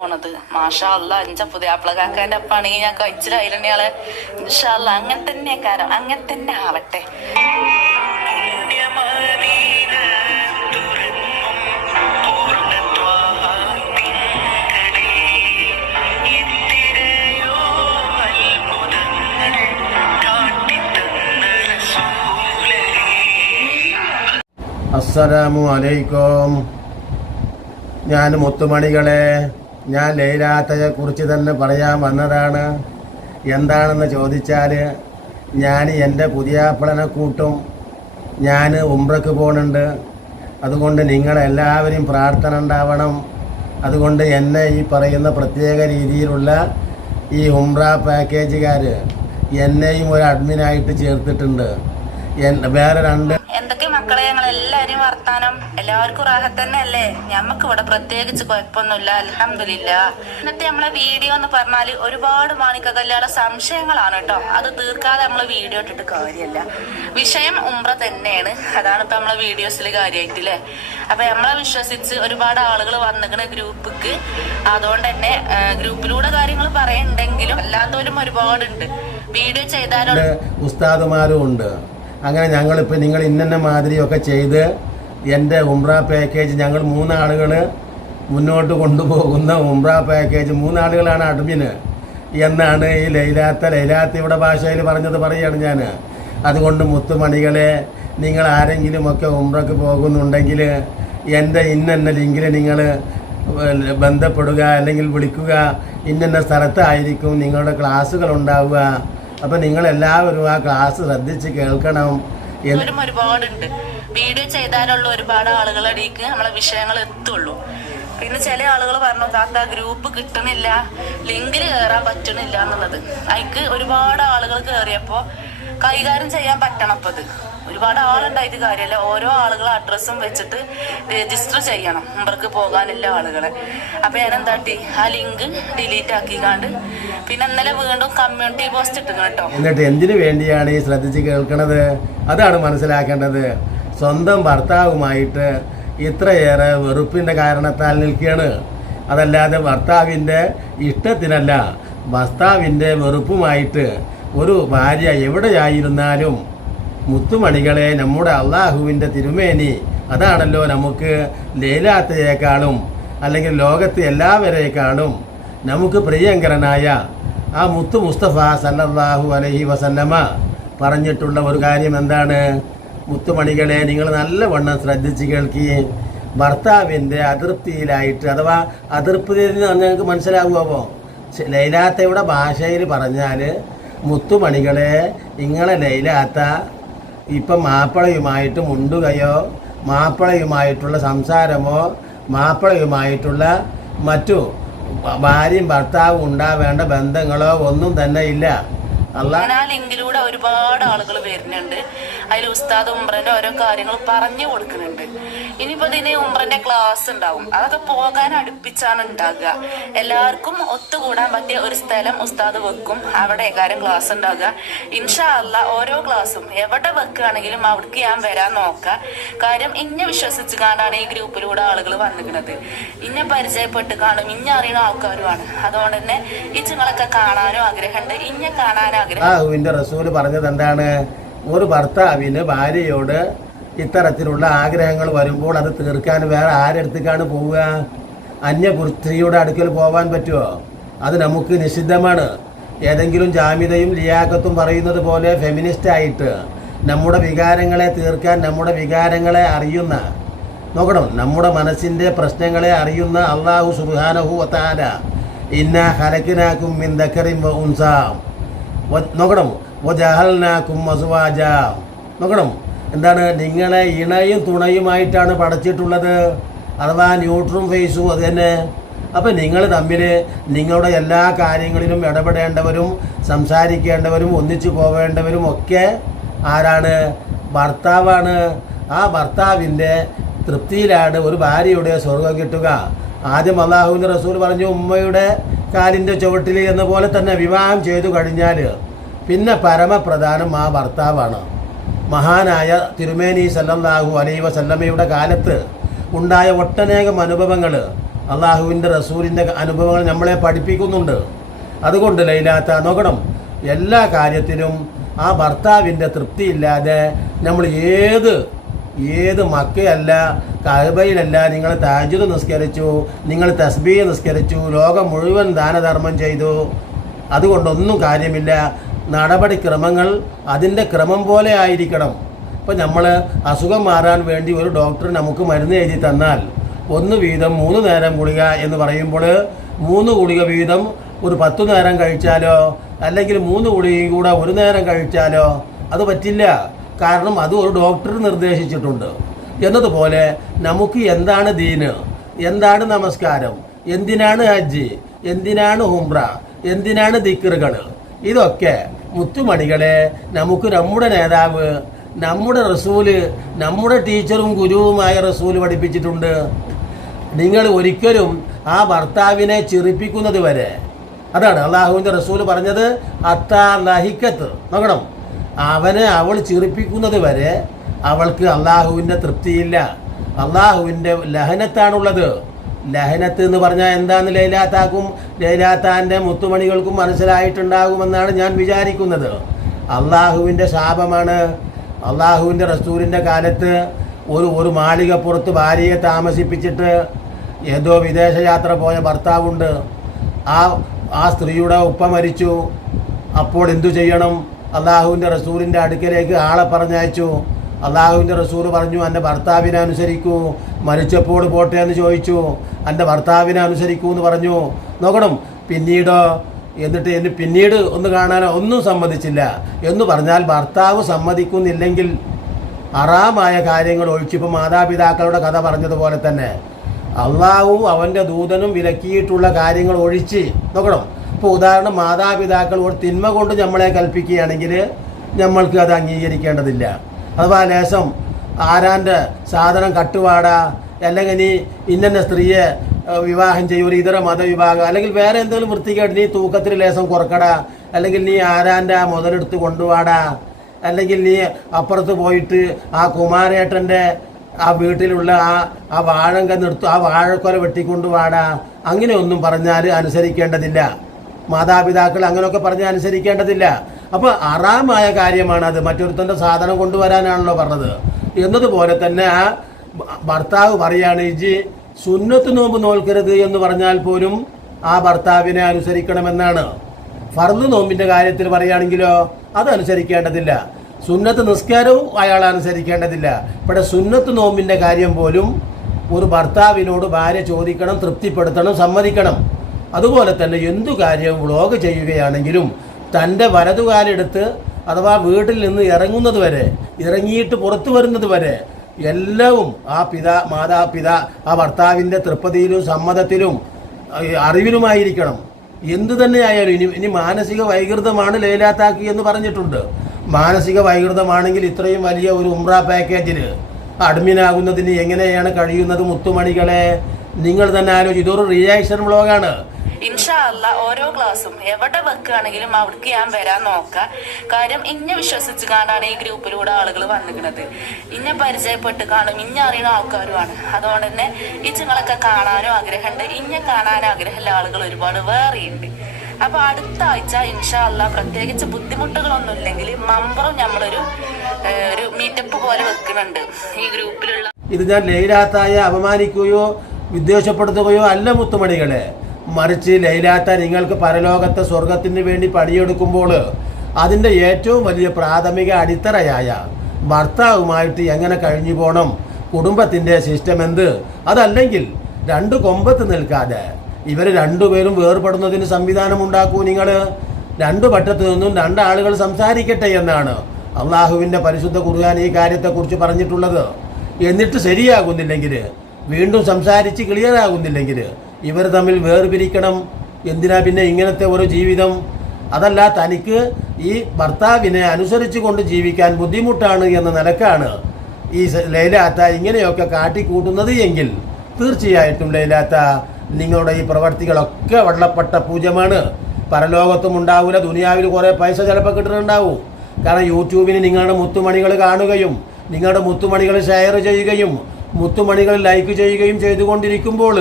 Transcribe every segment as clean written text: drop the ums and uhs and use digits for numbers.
പോണത്. മാഷാ അല്ലാ, ഇഞ്ച പുതിയാപ്പിള കാക്കാന്റെ അപ്പാണെങ്കിൽ ഞാൻ കഴിച്ചിലായിരുന്നു ആള്. ഇൻഷാ അല്ലാ അങ്ങനെ തന്നെ കാരം, അങ്ങനെ തന്നെ ആവട്ടെ. അസ്സലാമു അലൈക്കും. ഞാൻ മുത്തുമണികളെ, ഞാൻ ലൈലാത്തയെ കുറിച്ച് തന്നെ പറയാൻ വന്നതാണ്. എന്താണെന്ന് ചോദിച്ചാൽ, ഞാൻ എൻ്റെ പുതിയാപ്പിളനെ കൂട്ടും. ഞാൻ ഉംറക്ക് പോകുന്നുണ്ട്. അതുകൊണ്ട് നിങ്ങളെല്ലാവരും പ്രാർത്ഥന ഉണ്ടാവണം. അതുകൊണ്ട് എന്നെ ഈ പറയുന്ന പ്രത്യേക രീതിയിലുള്ള ഈ ഉംറ പാക്കേജുകാർ എന്നെയും ഒരു അഡ്മിനായിട്ട് ചേർത്തിട്ടുണ്ട്. വേറെ രണ്ട് എന്തൊക്കെ മക്കളെ, ഞങ്ങൾ എല്ലാരും വർത്താനം, എല്ലാവർക്കും റാഹത്ത് തന്നെ അല്ലേ? ഞമ്മക്ക് ഇവിടെ പ്രത്യേകിച്ച് കുഴപ്പമൊന്നുമില്ല, അൽഹംദുലില്ലാ. ഇന്നത്തെ നമ്മളെ വീഡിയോ എന്ന് പറഞ്ഞാല് ഒരുപാട് മാണിക്ക കല്യാണ സംശയങ്ങളാണ് കേട്ടോ. അത് തീർക്കാതെ നമ്മള് വീഡിയോ ഇട്ടിട്ട് കാര്യമല്ല. വിഷയം ഉംറ തന്നെയാണ്. അതാണ് ഇപ്പൊ നമ്മളെ വീഡിയോസിൽ കാര്യമായിട്ടില്ലേ. അപ്പൊ നമ്മളെ വിശ്വസിച്ച് ഒരുപാട് ആളുകൾ വന്നിക്കണ ഗ്രൂപ്പിക്ക്. അതുകൊണ്ട് തന്നെ ഗ്രൂപ്പിലൂടെ കാര്യങ്ങൾ പറയുന്നുണ്ടെങ്കിലും അല്ലാത്തവരും ഒരുപാടുണ്ട്. വീഡിയോ ചെയ്താലുള്ള ഉസ്താദുമാരും ഉണ്ട്. അങ്ങനെ ഞങ്ങളിപ്പോൾ നിങ്ങൾ ഇന്ന മാതിരിയൊക്കെ ചെയ്ത് എൻ്റെ ഉംറ പാക്കേജ് ഞങ്ങൾ 3 ആളുകൾ മുന്നോട്ട് കൊണ്ടുപോകുന്ന ഉംറ പാക്കേജ് 3 ആളുകളാണ് അഡ്മിന് എന്നാണ് ഈ ലൈലാത്തയുടെ ഭാഷയിൽ പറഞ്ഞത് പറയുകയാണ് ഞാൻ. അതുകൊണ്ട് മുത്തുമണികളെ, നിങ്ങൾ ആരെങ്കിലുമൊക്കെ ഉംറക്ക് പോകുന്നുണ്ടെങ്കിൽ എൻ്റെ ഇന്ന ലിങ്കിൽ നിങ്ങൾ ബന്ധപ്പെടുക, അല്ലെങ്കിൽ വിളിക്കുക. ഇന്ന സ്ഥലത്തായിരിക്കും നിങ്ങളുടെ ക്ലാസ്സുകൾ ഉണ്ടാവുക. അപ്പൊ നിങ്ങൾ എല്ലാവരും ആ ക്ലാസ് ശ്രദ്ധിച്ച് കേൾക്കണം. ഒരുപാടുണ്ട്. വീഡിയോ ചെയ്താലുള്ള ഒരുപാട് ആളുകളടിക്ക് നമ്മളെ വിഷയങ്ങൾ എത്തുള്ളൂ. പിന്നെ ചില ആളുകൾ പറഞ്ഞു, താത്ത ഗ്രൂപ്പ് കിട്ടണില്ല, ലിങ്കിൽ കയറാൻ പറ്റണില്ല എന്നുള്ളത്. അതിക്ക് ഒരുപാട് ആളുകൾ കയറിയപ്പോ കൈകാര്യം ചെയ്യാൻ പറ്റണം. അപ്പൊ അത് ഒരുപാട് ആളുണ്ടായിട്ട് കാര്യമല്ല. ഓരോ ആളുകളെ അഡ്രസ്സും വെച്ചിട്ട് രജിസ്റ്റർ ചെയ്യണം ഉംറക്ക് പോകാനുള്ള ആളുകളെ. അപ്പൊ ഞാൻ എന്താട്ടി ആ ലിങ്ക് ഡിലീറ്റ് ആക്കിക്കാണ്ട് പിന്നെ ഇന്നലെ വീണ്ടും കമ്മ്യൂണിറ്റി പോസ്റ്റ് ഇട്ടു കേട്ടോ. എന്നിട്ട് എന്തിനു വേണ്ടിയാണ് ഈ ശ്രദ്ധിച്ച് കേൾക്കണത്? അതാണ് മനസ്സിലാക്കേണ്ടത്. സ്വന്തം ഭർത്താവുമായിട്ട് ഇത്രയേറെ വെറുപ്പിന്റെ കാരണത്താൽ നിൽക്കുകയാണ്. അതല്ലാതെ ഭർത്താവിന്റെ ഇഷ്ടത്തിനല്ല. ഭർത്താവിന്റെ വെറുപ്പുമായിട്ട് ഒരു ഭാര്യ എവിടെയായിരുന്നാലും, മുത്തുമണികളെ, നമ്മുടെ അള്ളാഹുവിൻ്റെ തിരുമേനി അതാണല്ലോ നമുക്ക് ലൈലാത്തയേക്കാളും അല്ലെങ്കിൽ ലോകത്തെ എല്ലാവരേക്കാളും നമുക്ക് പ്രിയങ്കരനായ ആ മുത്തു മുസ്തഫ സല്ലല്ലാഹു അലൈഹി വസല്ലമ പറഞ്ഞിട്ടുള്ള ഒരു കാര്യം എന്താണ്? മുത്തുമണികളെ, നിങ്ങൾ നല്ലവണ്ണം ശ്രദ്ധിച്ച് കേൾക്കുകയും ഭർത്താവിൻ്റെ അതൃപ്തിയിലായിട്ട്, അഥവാ അതൃപ്തി ഞങ്ങൾക്ക് മനസ്സിലാകുമോ? ലൈലാത്തയുടെ ഭാഷയിൽ പറഞ്ഞാൽ, മുത്തുമണികളെ, നിങ്ങളെ ലൈലാത്ത ഇപ്പം മാപ്പിളയുമായിട്ട് മുണ്ടുകയോ മാപ്പിളയുമായിട്ടുള്ള സംസാരമോ മാപ്പിളയുമായിട്ടുള്ള മറ്റു ഭാര്യയും ഭർത്താവും ഉണ്ടാവേണ്ട ബന്ധങ്ങളോ ഒന്നും തന്നെ ഇല്ല. അങ്ങനെ ആ ലിങ്കിലൂടെ ഒരുപാട് ആളുകൾ വരുന്നുണ്ട്. അതിൽ ഉസ്താദ് ഉംറന്റെ ഓരോ കാര്യങ്ങൾ പറഞ്ഞു കൊടുക്കുന്നുണ്ട്. ഇനിയിപ്പോ ഇതിന് ഉംറന്റെ ക്ലാസ് ഉണ്ടാവും. അതൊക്കെ പോകാൻ അടുപ്പിച്ചാണ് ഉണ്ടാകുക. എല്ലാവർക്കും ഒത്തുകൂടാൻ പറ്റിയ ഒരു സ്ഥലം ഉസ്താദ് വെക്കും. അവിടെ കാര്യം ക്ലാസ് ഉണ്ടാകുക. ഇൻഷാ അല്ലാ ഓരോ ക്ലാസ്സും എവിടെ വെക്കുകയാണെങ്കിലും അവിടേക്ക് ഞാൻ വരാൻ നോക്കാം. കാര്യം ഇന്നെ വിശ്വസിച്ച് കാണാണ് ഈ ഗ്രൂപ്പിലൂടെ ആളുകൾ വന്നിരിക്കുന്നത്. ഇന്നെ പരിചയപ്പെട്ട് കാണും, ഇന്നെ അറിയുന്ന ആൾക്കാരുമാണ്. അതുകൊണ്ട് തന്നെ ഈ ചിങ്ങളൊക്കെ കാണാനും ആഗ്രഹമുണ്ട്, ഇന്നെ കാണാനും ആഹുവിന്റെ റസൂല് പറഞ്ഞത് എന്താണ്? ഒരു ഭർത്താവിന് ഭാര്യയോട് ഇത്തരത്തിലുള്ള ആഗ്രഹങ്ങൾ വരുമ്പോൾ അത് തീർക്കാൻ വേറെ ആരെടുത്തേക്കാണ് പോവുക? അന്യ സ്ത്രീയുടെ അടുക്കൽ പോവാൻ പറ്റുമോ? അത് നമുക്ക് നിഷിദ്ധമാണ്. ഏതെങ്കിലും ജാമ്യതയും ലിയാഖത്തും പറയുന്നത് പോലെ ഫെമിനിസ്റ്റ് ആയിട്ട് നമ്മുടെ വികാരങ്ങളെ തീർക്കാൻ, നമ്മുടെ വികാരങ്ങളെ അറിയുന്ന, നോക്കണം, നമ്മുടെ മനസ്സിന്റെ പ്രശ്നങ്ങളെ അറിയുന്ന അല്ലാഹു സുബ്ഹാനഹു വ തആല ഇന്നാ ഖലഖനാകും മിൻ ദക്കറിൻ വ ഉൻസാ, നോക്കണം, വജഅൽനാകും അസ്വാജാ, നോക്കണം, എന്താണ്? നിങ്ങളെ ഇണയും തുണയുമായിട്ടാണ് പടച്ചിട്ടുള്ളത്. അഥവാ ന്യൂട്രും ഫേസും അത് തന്നെ. അപ്പം നിങ്ങൾ തമ്മിൽ നിങ്ങളുടെ എല്ലാ കാര്യങ്ങളിലും ഇടപെടേണ്ടവരും സംസാരിക്കേണ്ടവരും ഒന്നിച്ചു പോവേണ്ടവരും ഒക്കെ ആരാണ്? ഭർത്താവാണ്. ആ ഭർത്താവിൻ്റെ തൃപ്തിയിലാണ് ഒരു ഭാര്യയുടെ സ്വർഗം കിട്ടുക. ആദ്യം അല്ലാഹുവിൻ്റെ റസൂൽ പറഞ്ഞു, ഉമ്മയുടെ കാലിൻ്റെ ചുവട്ടിൽ എന്ന പോലെ തന്നെ വിവാഹം ചെയ്തു കഴിഞ്ഞാൽ പിന്നെ പരമപ്രധാനം ആ ഭർത്താവാണ്. മഹാനായ തിരുമേനി സല്ലല്ലാഹു അലൈഹി വസല്ലമയുടെ കാലത്ത് ഉണ്ടായ ഒട്ടനേകം അനുഭവങ്ങൾ അള്ളാഹുവിൻ്റെ റസൂലിൻ്റെ അനുഭവങ്ങൾ നമ്മളെ പഠിപ്പിക്കുന്നുണ്ട്. അതുകൊണ്ട് ലൈലാത്ത നോക്കണം, എല്ലാ കാര്യത്തിലും ആ ഭർത്താവിൻ്റെ തൃപ്തിയില്ലാതെ നമ്മൾ ഏത് മക്കയല്ല കഅബയിലല്ല നിങ്ങൾ തഹജ്ജുദ് നിസ്കരിച്ചു, നിങ്ങൾ തസ്ബീഹ് നിസ്കരിച്ചു, ലോകം മുഴുവൻ ദാനധർമ്മം ചെയ്തു, അതുകൊണ്ടൊന്നും കാര്യമില്ല. നടപടിക്രമങ്ങൾ അതിൻ്റെ ക്രമം പോലെ ആയിരിക്കണം. ഇപ്പം നമ്മൾ അസുഖം മാറാൻ വേണ്ടി ഒരു ഡോക്ടർ നമുക്ക് മരുന്ന് എഴുതി തന്നാൽ 1 വീതം 3 നേരം ഗുളിക എന്ന് പറയുമ്പോൾ 3 ഗുളിക വീതം ഒരു 10 നേരം കഴിച്ചാലോ അല്ലെങ്കിൽ 3 ഗുളികയും കൂടെ 1 നേരം കഴിച്ചാലോ അത് പറ്റില്ല. കാരണം അത് ഒരു ഡോക്ടർ നിർദ്ദേശിച്ചിട്ടുണ്ട്. എന്നതുപോലെ നമുക്ക് എന്താണ് ദീന്, എന്താണ് നമസ്കാരം, എന്തിനാണ് ഹജ്ജ്, എന്തിനാണ് ഉംറ, എന്തിനാണ് ദിക്റുകൾ, ഇതൊക്കെ മുത്തുമണികളെ നമുക്ക് നമ്മുടെ നേതാവ്, നമ്മുടെ റസൂല്, നമ്മുടെ ടീച്ചറും ഗുരുവുമായ റസൂല് പഠിപ്പിച്ചിട്ടുണ്ട്. നിങ്ങൾ ഒരിക്കലും ആ ഭർത്താവിനെ ചിരിപ്പിക്കുന്നത് വരെ, അതാണ് അള്ളാഹുവിൻ്റെ റസൂല് പറഞ്ഞത്, അത്താ ലഹിക്കത്ത് നോക്കണം, അവൾ ചിരിപ്പിക്കുന്നത് വരെ അവൾക്ക് അള്ളാഹുവിൻ്റെ തൃപ്തിയില്ല. അള്ളാഹുവിൻ്റെ ലഹനത്താണുള്ളത്. ലഹനത്ത് എന്ന് പറഞ്ഞാൽ എന്താന്ന് ലൈലാത്താൻ്റെ മുത്തുമണികൾക്കും മനസ്സിലായിട്ടുണ്ടാകുമെന്നാണ് ഞാൻ വിചാരിക്കുന്നത്. അള്ളാഹുവിൻ്റെ ശാപമാണ്. അള്ളാഹുവിൻ്റെ റസൂലിൻ്റെ കാലത്ത് ഒരു മാളികപ്പുറത്ത് ഭാര്യയെ താമസിപ്പിച്ചിട്ട് ഏതോ വിദേശയാത്ര പോയ ഭർത്താവുണ്ട്. ആ സ്ത്രീയുടെ ഉപ്പ മരിച്ചു. അപ്പോൾ എന്തു ചെയ്യണം? അള്ളാഹുവിൻ്റെ റസൂലിൻ്റെ അടുക്കലേക്ക് ആളെ പറഞ്ഞയച്ചു. അള്ളാഹുവിൻ്റെ റസൂൽ പറഞ്ഞു, എൻ്റെ ഭർത്താവിനെ അനുസരിക്കൂ, മരിച്ചപ്പോൾ പോട്ടെ എന്ന് ചോദിച്ചു. എൻ്റെ ഭർത്താവിനെ അനുസരിക്കൂ എന്ന് പറഞ്ഞു. നോക്കണം, എന്നിട്ട് പിന്നീട് ഒന്ന് കാണാനോ ഒന്നും സമ്മതിച്ചില്ല എന്ന് പറഞ്ഞാൽ ഭർത്താവ് സമ്മതിക്കുന്നില്ലെങ്കിൽ ഹറാമായ കാര്യങ്ങൾ ഒഴിച്ചിപ്പോൾ മാതാപിതാക്കളുടെ കഥ പറഞ്ഞതുപോലെ തന്നെ അള്ളാഹുവും അവൻ്റെ ദൂതനും വിലക്കിയിട്ടുള്ള കാര്യങ്ങൾ ഒഴിച്ച് നോക്കണം. ഇപ്പോൾ ഉദാഹരണം, മാതാപിതാക്കൾ ഒരു തിന്മ കൊണ്ട് നമ്മളെ കൽപ്പിക്കുകയാണെങ്കിൽ നമ്മൾക്ക് അത് അംഗീകരിക്കേണ്ടതില്ല. അഥവാ ലേശം ആരാൻ്റെ സാധനം കട്ടുപാടാ, അല്ലെങ്കിൽ നീ ഇന്ന സ്ത്രീയെ വിവാഹം ചെയ്യും, ഇതര മതവിഭാഗം, അല്ലെങ്കിൽ വേറെ എന്തെങ്കിലും വൃത്തികേട്, നീ തൂക്കത്തിൽ ലേശം കുറക്കടാ, അല്ലെങ്കിൽ നീ ആരാൻ്റെ മുതലെടുത്ത് കൊണ്ടുപോടാ, അല്ലെങ്കിൽ നീ അപ്പുറത്ത് പോയിട്ട് ആ കുമാരേട്ടൻ്റെ ആ വീട്ടിലുള്ള ആ വാഴങ്ക ആ വാഴക്കൊല വെട്ടിക്കൊണ്ടുപോടാ, അങ്ങനെയൊന്നും പറഞ്ഞാൽ അനുസരിക്കേണ്ടതില്ല. മാതാപിതാക്കൾ അങ്ങനെയൊക്കെ പറഞ്ഞാൽ അനുസരിക്കേണ്ടതില്ല. അപ്പോൾ ഹറാമായ കാര്യമാണ് അത്. മറ്റൊരുത്തൻ്റെ സാധനം കൊണ്ടുവരാനാണല്ലോ പറഞ്ഞത്. എന്നതുപോലെ തന്നെ ആ ഭർത്താവ് പറയാണ്, ഇജി സുന്നത്ത് നോമ്പ് നോൽക്കരുത് എന്ന് പറഞ്ഞാൽ പോലും ആ ഭർത്താവിനെ അനുസരിക്കണമെന്നാണ്. ഫർദ് നോമ്പിൻ്റെ കാര്യത്തിൽ പറയുകയാണെങ്കിലോ അത് അനുസരിക്കേണ്ടതില്ല. സുന്നത്ത് നിസ്കാരവും അയാൾ അനുസരിക്കേണ്ടതില്ല. ഇവിടെ സുന്നത്ത് നോമ്പിൻ്റെ കാര്യം പോലും ഒരു ഭർത്താവിനോട് ഭാര്യ ചോദിക്കണം, തൃപ്തിപ്പെടുത്തണം, സമ്മതിക്കണം. അതുപോലെ തന്നെ എന്തു കാര്യവും വ്ളോഗ് ചെയ്യുകയാണെങ്കിലും തൻ്റെ വലതുകാലെടുത്ത് അഥവാ വീട്ടിൽ നിന്ന് ഇറങ്ങുന്നത് വരെ, ഇറങ്ങിയിട്ട് പുറത്തു വരുന്നത് വരെ എല്ലാവും ആ ഭർത്താവിൻ്റെ തൃപ്തിയിലും സമ്മതത്തിലും അറിവിലുമായിരിക്കണം. എന്തു തന്നെയായാലും ഇനി മാനസിക വൈകൃതമാണ് ലൈലാത്താക്കി എന്ന് പറഞ്ഞിട്ടുണ്ട്. മാനസിക വൈകൃതമാണെങ്കിൽ ഇത്രയും വലിയ ഒരു ഉംറ പാക്കേജിൽ അഡ്മിനാകുന്നതിന് എങ്ങനെയാണ് കഴിയുന്നത്? മുത്തുമണികളെ, നിങ്ങൾ തന്നെ ആലോചിച്ച്, ഇതൊരു റിയാക്ഷൻ വ്ളോഗാണ്. ഇൻഷാ അല്ലാ ഓരോ ക്ലാസ്സും എവിടെ വെക്കുകയാണെങ്കിലും അവിടേക്ക് ഞാൻ വരാൻ നോക്കാം. കാര്യം ഇന്നെ വിശ്വസിച്ച് കാണാണ് ഈ ഗ്രൂപ്പിലൂടെ ആളുകൾ വന്നിരിക്കുന്നത്. ഇന്നെ പരിചയപ്പെട്ട് കാണും, ഇന്നെ അറിയുന്ന ആൾക്കാരുമാണ്. അതുകൊണ്ട് തന്നെ ഈ ചിങ്ങളൊക്കെ കാണാനും ആഗ്രഹമുണ്ട്, ഇന്നെ കാണാനും ആഗ്രഹമുള്ള ആളുകൾ ഒരുപാട് വേറെയുണ്ട്. അപ്പൊ അടുത്ത ആഴ്ച ഇൻഷാ അല്ലാ പ്രത്യേകിച്ച് ബുദ്ധിമുട്ടുകളൊന്നും ഇല്ലെങ്കിൽ മമ്പറും നമ്മളൊരു മീറ്റപ്പ് പോലെ വെക്കുന്നുണ്ട് ഈ ഗ്രൂപ്പിലുള്ള. ഇത് ഞാൻ ലൈലാത്തായെ അപമാനിക്കുകയോ വിദ്വേഷപ്പെടുത്തുകയോ അല്ല മുത്തുമണികളെ, മറിച്ച് ലൈലാത്ത നിങ്ങൾക്ക് പരലോകത്തെ സ്വർഗത്തിന് വേണ്ടി പണിയെടുക്കുമ്പോൾ അതിൻ്റെ ഏറ്റവും വലിയ പ്രാഥമിക അടിത്തറയായ ഭർത്താവുമായിട്ട് എങ്ങനെ കഴിഞ്ഞു പോകണം, കുടുംബത്തിൻ്റെ സിസ്റ്റം എന്ത്, അതല്ലെങ്കിൽ 2 കൊമ്പത്ത് നിൽക്കാതെ ഇവർ രണ്ടുപേരും വേർപെടുന്നതിന് സംവിധാനം ഉണ്ടാക്കൂ. നിങ്ങൾ 2 പക്ഷത്തു നിന്നും 2 ആളുകൾ സംസാരിക്കട്ടെ എന്നാണ് അള്ളാഹുവിൻ്റെ പരിശുദ്ധ ഖുർആൻ ഈ കാര്യത്തെക്കുറിച്ച് പറഞ്ഞിട്ടുള്ളത്. എന്നിട്ട് ശരിയാകുന്നില്ലെങ്കിൽ, വീണ്ടും സംസാരിച്ച് ക്ലിയർ ആകുന്നില്ലെങ്കിൽ ഇവർ തമ്മിൽ വേർപിരിക്കണം. എന്തിനാ പിന്നെ ഇങ്ങനത്തെ ഒരു ജീവിതം? അതല്ല, തനിക്ക് ഈ ഭർത്താവിനെ അനുസരിച്ച് കൊണ്ട് ജീവിക്കാൻ ബുദ്ധിമുട്ടാണ് എന്ന നിലക്കാണ് ഈ ലൈലാത്ത ഇങ്ങനെയൊക്കെ കാട്ടിക്കൂട്ടുന്നത് എങ്കിൽ തീർച്ചയായിട്ടും ലൈലാത്ത നിങ്ങളുടെ ഈ പ്രവർത്തികളൊക്കെ വെള്ളപ്പെട്ട പൂജ്യമാണ്. പരലോകത്തും ഉണ്ടാവില്ല, ദുനിയാവിൽ കുറേ പൈസ ചിലപ്പോൾ കിട്ടുന്നുണ്ടാവും. കാരണം യൂട്യൂബിന് നിങ്ങളുടെ മുത്തുമണികൾ കാണുകയും നിങ്ങളുടെ മുത്തുമണികൾ ഷെയർ ചെയ്യുകയും മുത്തുമണികൾ ലൈക്ക് ചെയ്യുകയും ചെയ്തുകൊണ്ടിരിക്കുമ്പോൾ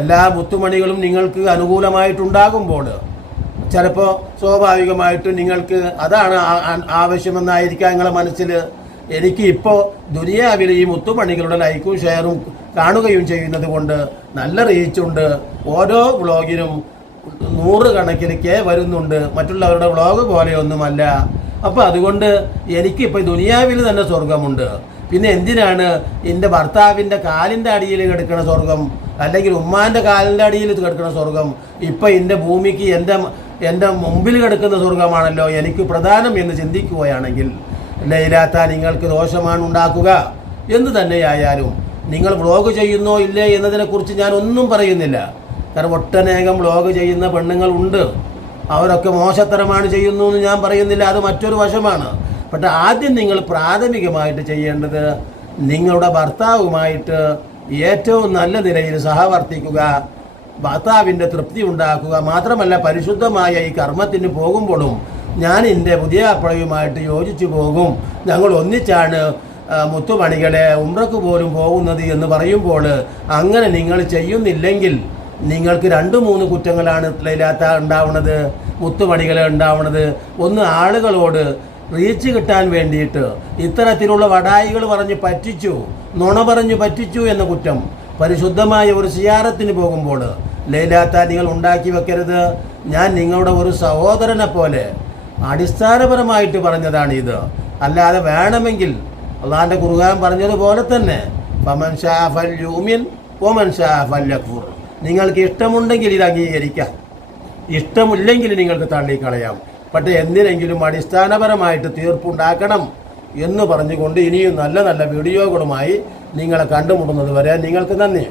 എല്ലാ മുത്തുമണികളും നിങ്ങൾക്ക് അനുകൂലമായിട്ടുണ്ടാകുമ്പോൾ ചിലപ്പോൾ സ്വാഭാവികമായിട്ടും നിങ്ങൾക്ക് അതാണ് ആവശ്യമെന്നായിരിക്കാം നിങ്ങളുടെ മനസ്സിൽ. എനിക്ക് ഇപ്പോൾ ദുനിയാവിൽ ഈ മുത്തുമണികളുടെ ലൈക്കും ഷെയറും കാണുകയും ചെയ്യുന്നത് കൊണ്ട് നല്ല റീച്ചുണ്ട്. ഓരോ വ്ളോഗിനും 100 കണക്കിന് വരുന്നുണ്ട്, മറ്റുള്ളവരുടെ വ്ളോഗ് പോലെയൊന്നുമല്ല. അപ്പോൾ അതുകൊണ്ട് എനിക്കിപ്പോൾ ദുനിയാവിൽ തന്നെ സ്വർഗമുണ്ട്. പിന്നെ എന്തിനാണ് എൻ്റെ ഭർത്താവിൻ്റെ കാലിൻ്റെ അടിയിൽ കിടക്കുന്ന സ്വർഗം, അല്ലെങ്കിൽ ഉമ്മാൻ്റെ കാലിൻ്റെ അടിയിൽ കിടക്കുന്ന സ്വർഗം? ഇപ്പം എൻ്റെ ഭൂമിക്ക് എൻ്റെ മുമ്പിൽ കിടക്കുന്ന സ്വർഗമാണല്ലോ എനിക്ക് പ്രധാനം എന്ന് ചിന്തിക്കുകയാണെങ്കിൽ ലൈലാത്ത നിങ്ങൾക്ക് ദോഷമാണ് ഉണ്ടാക്കുക. എന്ന് തന്നെയായാലും നിങ്ങൾ വ്ളോഗ് ചെയ്യുന്നോ ഇല്ലേ എന്നതിനെക്കുറിച്ച് ഞാൻ ഒന്നും പറയുന്നില്ല. കാരണം ഒട്ടനേകം വ്ളോഗ് ചെയ്യുന്ന പെണ്ണുങ്ങളുണ്ട്, അവരൊക്കെ മോശത്തരമാണ് ചെയ്യുന്നു എന്ന് ഞാൻ പറയുന്നില്ല, അത് മറ്റൊരു വശമാണ്. പക്ഷെ ആദ്യം നിങ്ങൾ പ്രാഥമികമായിട്ട് ചെയ്യേണ്ടത് നിങ്ങളുടെ ഭർത്താവുമായിട്ട് ഏറ്റവും നല്ല നിലയിൽ സഹവർത്തിക്കുക, ഭർത്താവിൻ്റെ തൃപ്തി ഉണ്ടാക്കുക. മാത്രമല്ല പരിശുദ്ധമായ ഈ കർമ്മത്തിന് പോകുമ്പോഴും ഞാൻ എൻ്റെ പുതിയ അപ്പഴയുമായിട്ട് യോജിച്ചു പോകും, ഞങ്ങൾ ഒന്നിച്ചാണ് മുത്തുമണികളെ ഉംറക്ക് പോലും പോകുന്നത് എന്ന് പറയുമ്പോൾ അങ്ങനെ നിങ്ങൾ ചെയ്യുന്നില്ലെങ്കിൽ നിങ്ങൾക്ക് 2-3 കുറ്റങ്ങളാണ് ലൈലാത്ത ഉണ്ടാവുന്നത്, മുത്തുമണികളെ ഉണ്ടാവുന്നത്. ഒന്ന്, ആളുകളോട് റീച്ച് കിട്ടാൻ വേണ്ടിയിട്ട് ഇത്തരത്തിലുള്ള വടായികൾ പറഞ്ഞ് പറ്റിച്ചു, നുണ പറഞ്ഞ് പറ്റിച്ചു എന്ന കുറ്റം. പരിശുദ്ധമായ ഒരു സിയാറത്തിന് പോകുമ്പോൾ ലൈലാത്ത നിങ്ങൾ ഉണ്ടാക്കി വെക്കരുത്. ഞാൻ നിങ്ങളുടെ ഒരു സഹോദരനെ പോലെ അടിസ്ഥാനപരമായിട്ട് പറഞ്ഞതാണ് ഇത്. അല്ലാതെ വേണമെങ്കിൽ അള്ളാഹിൻ്റെ ഖുർആൻ പറഞ്ഞതുപോലെ തന്നെ ഫമൻ ഷാ ഫൽയുമിൻ വമൻ ഷാ ഫൽയക്ഫുർ, നിങ്ങൾക്ക് ഇഷ്ടമുണ്ടെങ്കിൽ ഇത് അംഗീകരിക്കാം, ഇഷ്ടമില്ലെങ്കിൽ നിങ്ങൾക്ക് തള്ളിക്കളയാം. പക്ഷേ എന്തിനെങ്കിലും അടിസ്ഥാനപരമായിട്ട് തീർപ്പുണ്ടാക്കണം എന്ന് പറഞ്ഞുകൊണ്ട് ഇനിയും നല്ല നല്ല വീഡിയോകളുമായി നിങ്ങളെ കണ്ടുമുട്ടുന്നത് വരെ നിങ്ങൾക്ക് നന്ദി.